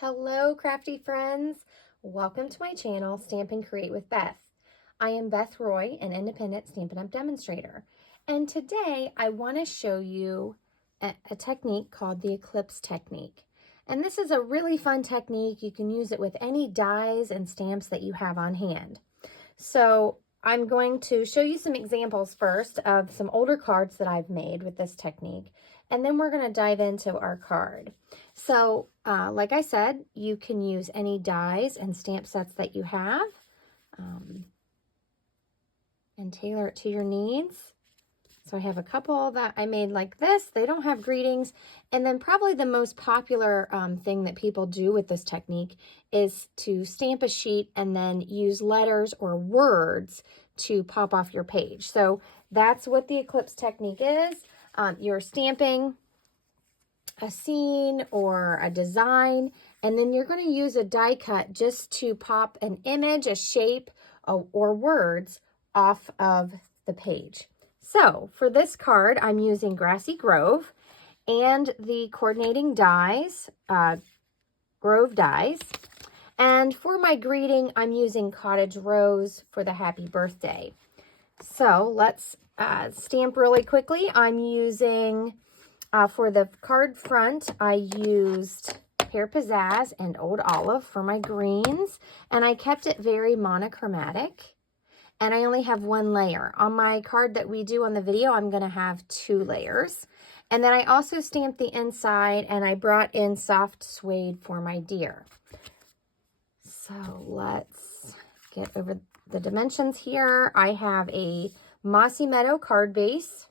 Hello, crafty friends. Welcome to my channel, Stamp and Create with Beth. I am Beth Roy, an independent Stampin' Up! Demonstrator. And today I want to show you a technique called the Eclipse technique. And this is a really fun technique. You can use it with any dies and stamps that you have on hand. So I'm going to show you some examples first of some older cards that I've made with this technique. And then we're going to dive into our card. So like I said, you can use any dies and stamp sets that you have and tailor it to your needs. So I have a couple that I made like this. They don't have greetings. And then probably the most popular thing that people do with this technique is to stamp a sheet and then use letters or words to pop off your page. So that's what the Eclipse technique is. You're stamping a scene or a design, and then you're going to use a die cut just to pop an image, a shape, or words off of the page. So for this card, I'm using Grassy Grove and the coordinating dies, Grove dies. And for my greeting, I'm using Cottage Rose for the happy birthday. So let's stamp really quickly. I'm using, for the card front, I used Pear Pizzazz and Old Olive for my greens. And I kept it very monochromatic. And I only have one layer. On my card that we do on the video, I'm going to have 2 layers. And then I also stamped the inside, and I brought in soft suede for my deer. So let's get over the dimensions here. I have a Mossy Meadow card base.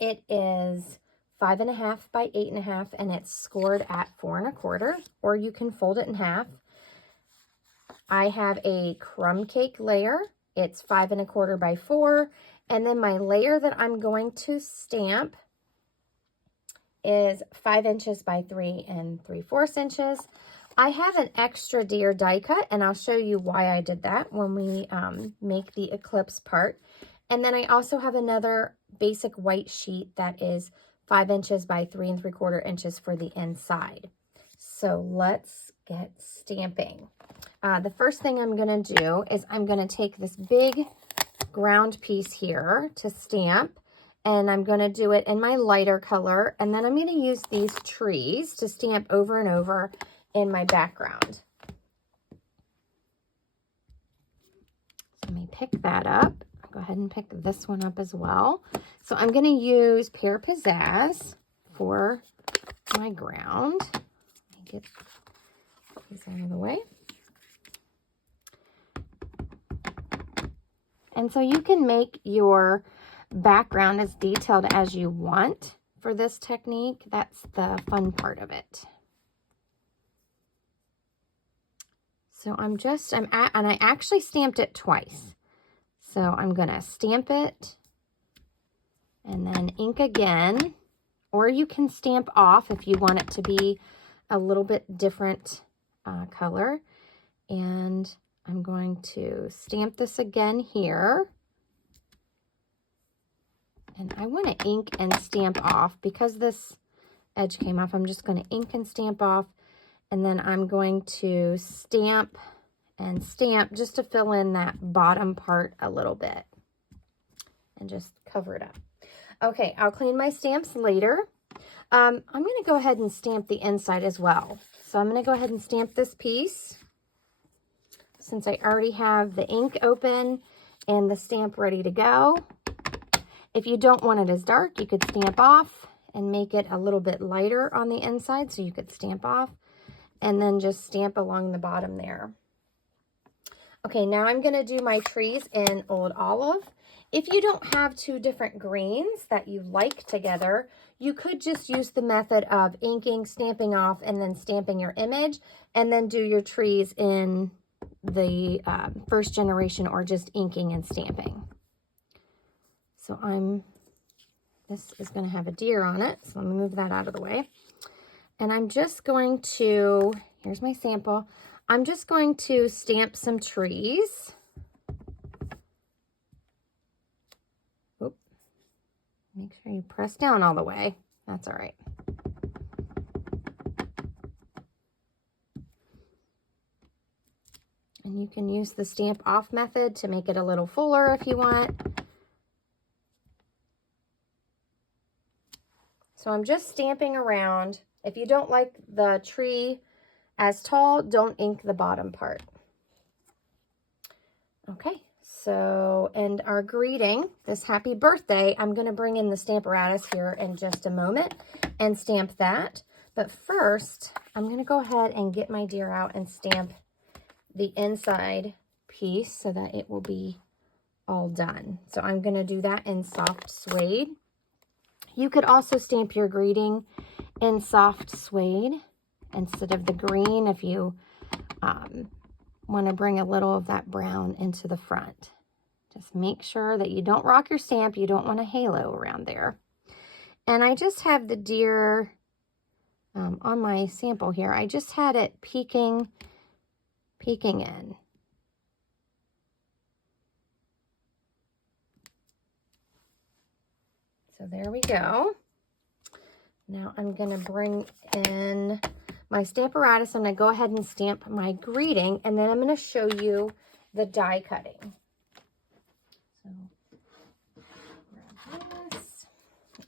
It is 5.5 by 8.5, and it's scored at 4 1/4, or you can fold it in half. I have a crumb cake layer. It's 5 1/4 by 4, and then my layer that I'm going to stamp is 5 inches by 3 3/4 inches. I have an extra deer die cut, and I'll show you why I did that when we make the Eclipse part. And then I also have another basic white sheet that is 5 inches by 3 3/4 inches for the inside. So let's get stamping. The first thing I'm going to do is I'm going to take this big ground piece here to stamp, and I'm going to do it in my lighter color, and then I'm going to use these trees to stamp over and over in my background. So let me pick that up. I'll go ahead and pick this one up as well. So I'm going to use Pear Pizzazz for my ground. Let me get these out of the way. And so you can make your background as detailed as you want for this technique. That's the fun part of it. So and I actually stamped it twice. So I'm going to stamp it and then ink again, or you can stamp off if you want it to be a little bit different color. And I'm going to stamp this again here. And I want to ink and stamp off because this edge came off. I'm just going to ink and stamp off. And then I'm going to stamp and stamp just to fill in that bottom part a little bit. And just cover it up. Okay, I'll clean my stamps later. I'm going to go ahead and stamp the inside as well. So I'm going to go ahead and stamp this piece, since I already have the ink open and the stamp ready to go. If you don't want it as dark, you could stamp off and make it a little bit lighter on the inside, so you could stamp off and then just stamp along the bottom there. Okay, now I'm going to do my trees in Old Olive. If you don't have 2 different greens that you like together, you could just use the method of inking, stamping off, and then stamping your image, and then do your trees in the first generation, or just inking and stamping. So this is going to have a deer on it, so let me move that out of the way. And I'm just going to, here's my sample, I'm just going to stamp some trees. Oop. Make sure you press down all the way. That's all right. You can use the stamp off method to make it a little fuller if you want. So I'm just stamping around. If you don't like the tree as tall, don't ink the bottom part. Okay, so, and our greeting, this happy birthday, I'm going to bring in the Stamparatus here in just a moment and stamp that. But first, I'm going to go ahead and get my deer out and stamp the inside piece so that it will be all done. So I'm going to do that in soft suede. You could also stamp your greeting in soft suede instead of the green if you want to bring a little of that brown into the front. Just make sure that you don't rock your stamp. You don't want a halo around there. And I just have the deer on my sample here. I just had it peeking in. So there we go. Now I'm going to bring in my Stamparatus. I'm going to go ahead and stamp my greeting, and then I'm going to show you the die cutting. So grab this.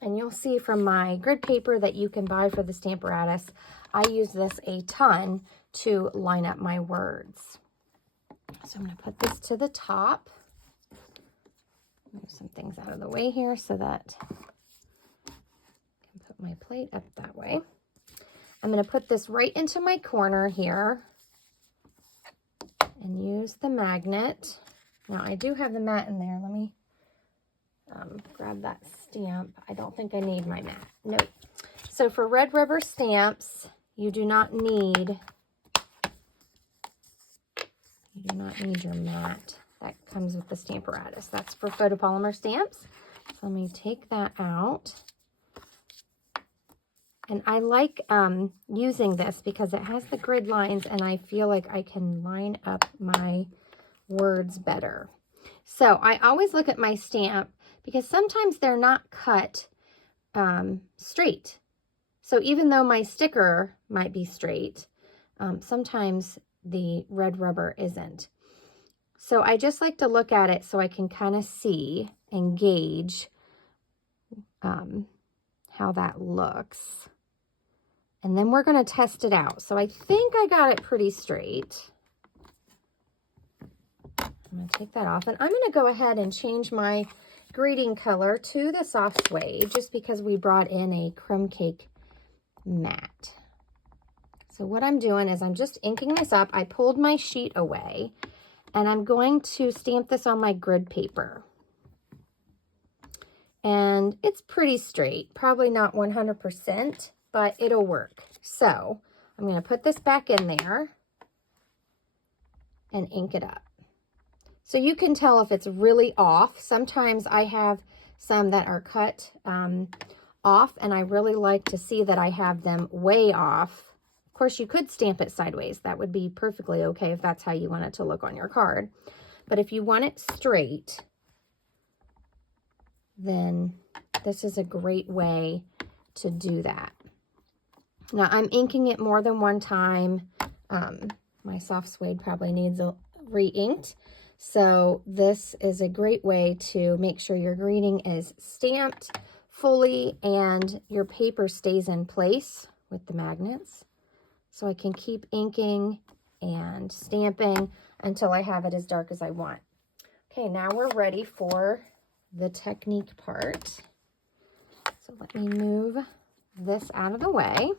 And you'll see from my grid paper that you can buy for the Stamparatus, I use this a ton to line up my words. So I'm going to put this to the top. Move some things out of the way here so that I can put my plate up that way. I'm going to put this right into my corner here and use the magnet. Now I do have the mat in there. Let me grab that stamp. I don't think I need my mat. Nope. So for red rubber stamps, you do not need your mat. That comes with the Stamparatus. That's for photopolymer stamps. So let me take that out. And I like using this because it has the grid lines and I feel like I can line up my words better. So I always look at my stamp because sometimes they're not cut straight. So even though my sticker might be straight, sometimes the red rubber isn't. So I just like to look at it so I can kind of see and gauge how that looks. And then we're going to test it out. So I think I got it pretty straight. I'm going to take that off. And I'm going to go ahead and change my greeting color to the soft suede just because we brought in a crumb cake mat. So what I'm doing is I'm just inking this up. I pulled my sheet away and I'm going to stamp this on my grid paper. And it's pretty straight, probably not 100%, but it'll work. So I'm going to put this back in there and ink it up. So you can tell if it's really off. Sometimes I have some that are cut off, and I really like to see that I have them way off. Of course, you could stamp it sideways. That would be perfectly okay if that's how you want it to look on your card. But if you want it straight, then this is a great way to do that. Now, I'm inking it more than one time. My soft suede probably needs re-inked. So this is a great way to make sure your greeting is stamped fully and your paper stays in place with the magnets. So I can keep inking and stamping until I have it as dark as I want. Okay, now we're ready for the technique part. So let me move this out of the way.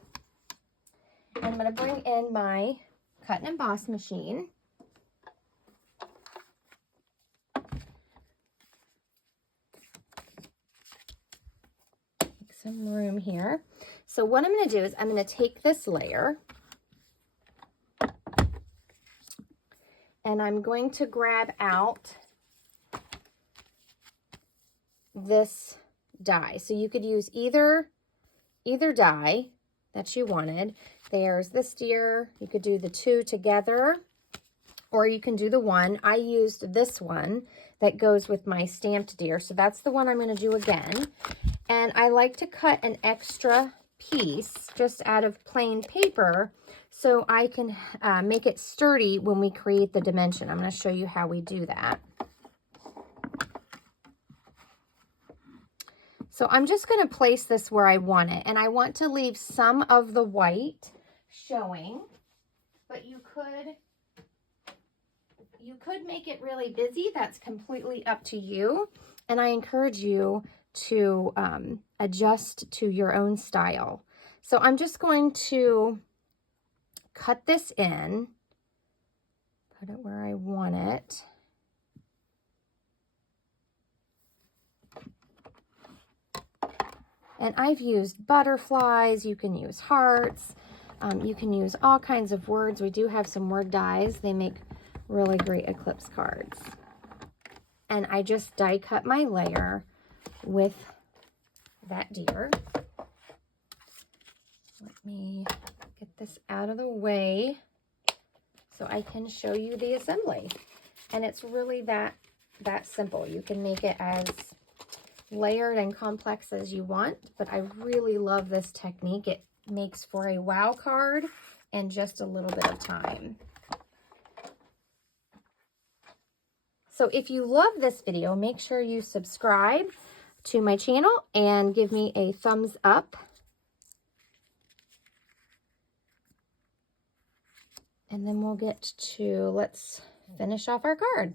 I'm going to bring in my cut and emboss machine. Make some room here. So what I'm going to do is I'm going to take this layer and I'm going to grab out this die. So you could use either die that you wanted. There's this deer. You could do the two together, or you can do the one. I used this one that goes with my stamped deer, so that's the one I'm going to do again. And I like to cut an extra piece just out of plain paper so I can make it sturdy when we create the dimension. I'm going to show you how we do that. So I'm just going to place this where I want it, and I want to leave some of the white showing, but you could make it really busy. That's completely up to you, and I encourage you to adjust to your own style. So I'm just going to cut this in, put it where I want it. And I've used butterflies, you can use hearts, you can use all kinds of words. We do have some word dies. They make really great Eclipse cards. And I just die cut my layer with that deer. Let me get this out of the way so I can show you the assembly. And it's really that simple. You can make it as layered and complex as you want, but I really love this technique. It makes for a wow card in just a little bit of time. So if you love this video, make sure you subscribe to my channel and give me a thumbs up. And then we'll get to, let's finish off our card.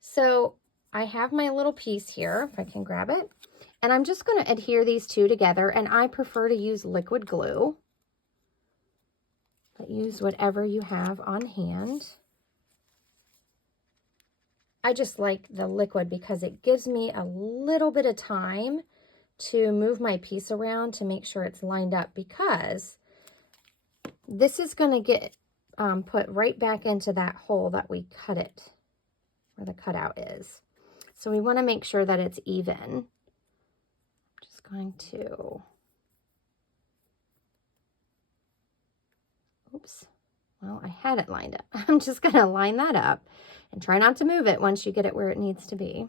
So I have my little piece here, if I can grab it, and I'm just going to adhere these two together, and I prefer to use liquid glue, but use whatever you have on hand. I just like the liquid because it gives me a little bit of time to move my piece around to make sure it's lined up, because this is going to get put right back into that hole that we cut it, where the cutout is. So we want to make sure that it's even. I'm just going to, oops, well, I had it lined up. I'm just going to line that up and try not to move it once you get it where it needs to be.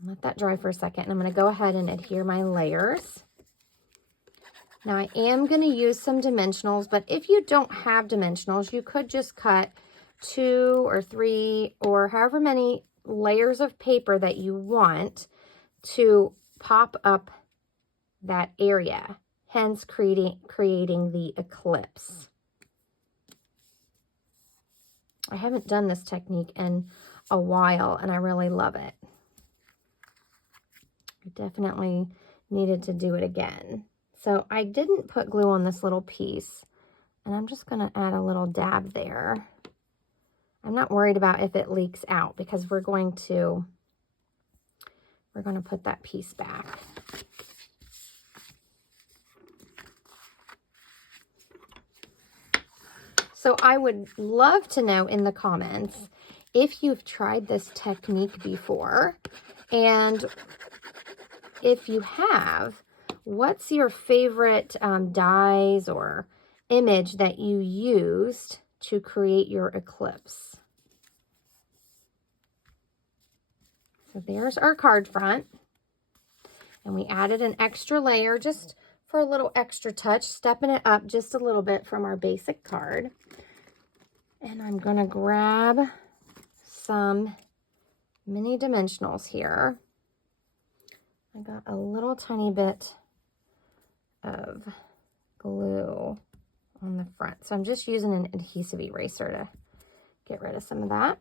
And let that dry for a second. And I'm going to go ahead and adhere my layers. Now I am going to use some dimensionals, but if you don't have dimensionals, you could just cut 2 or 3 or however many layers of paper that you want to pop up that area, hence creating the eclipse. I haven't done this technique in a while, and I really love it. I definitely needed to do it again. So I didn't put glue on this little piece, and I'm just going to add a little dab there. I'm not worried about if it leaks out, because we're going to put that piece back. So I would love to know in the comments if you've tried this technique before, and if you have, what's your favorite dies or image that you used to create your eclipse? So there's our card front, and we added an extra layer just for a little extra touch, stepping it up just a little bit from our basic card. And I'm going to grab some mini dimensionals here. I got a little tiny bit of glue on the front, so I'm just using an adhesive eraser to get rid of some of that.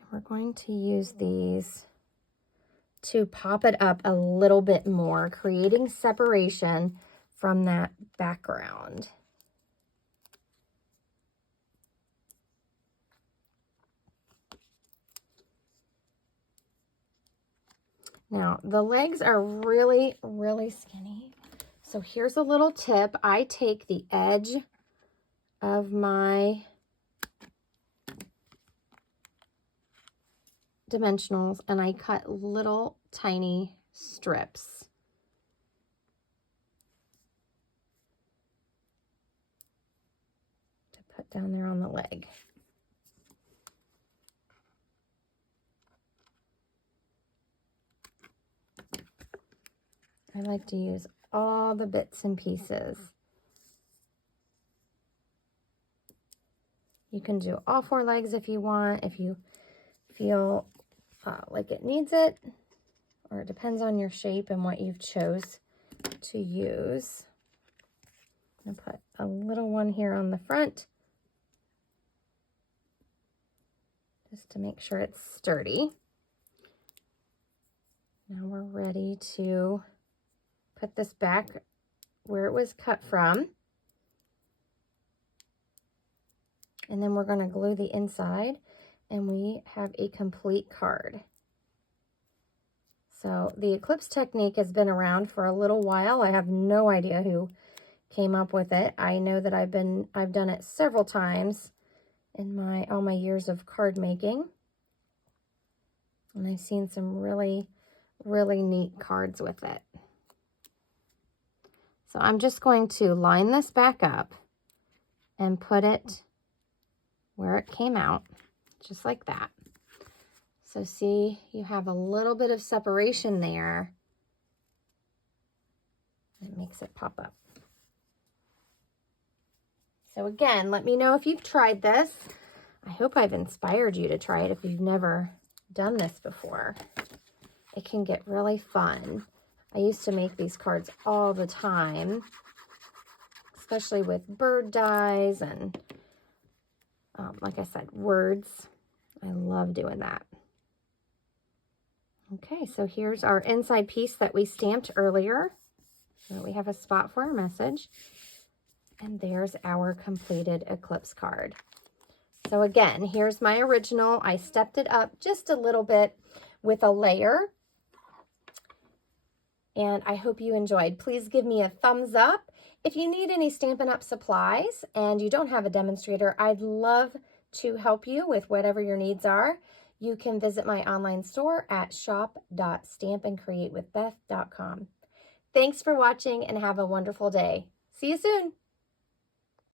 And we're going to use these to pop it up a little bit more, creating separation from that background. Now, the legs are really, really skinny. So here's a little tip. I take the edge of my dimensionals and I cut little tiny strips. To put down there on the leg. I like to use all the bits and pieces. You can do all 4 legs if you want, if you feel like it needs it, or it depends on your shape and what you've chose to use. I'm going to put a little one here on the front, just to make sure it's sturdy. Now we're ready to put this back where it was cut from. And then we're going to glue the inside, and we have a complete card. So the Eclipse technique has been around for a little while. I have no idea who came up with it. I know that I've done it several times in all my years of card making. And I've seen some really, really neat cards with it. So I'm just going to line this back up and put it where it came out, just like that. So see, you have a little bit of separation there. It makes it pop up. So again, let me know if you've tried this. I hope I've inspired you to try it if you've never done this before. It can get really fun. I used to make these cards all the time, especially with bird dies and, like I said, words. I love doing that. Okay, so here's our inside piece that we stamped earlier. So we have a spot for our message. And there's our completed Eclipse card. So again, here's my original. I stepped it up just a little bit with a layer. And I hope you enjoyed. Please give me a thumbs up. If you need any Stampin' Up! Supplies and you don't have a demonstrator, I'd love to help you with whatever your needs are. You can visit my online store at shop.stampandcreatewithbeth.com. Thanks for watching and have a wonderful day. See you soon.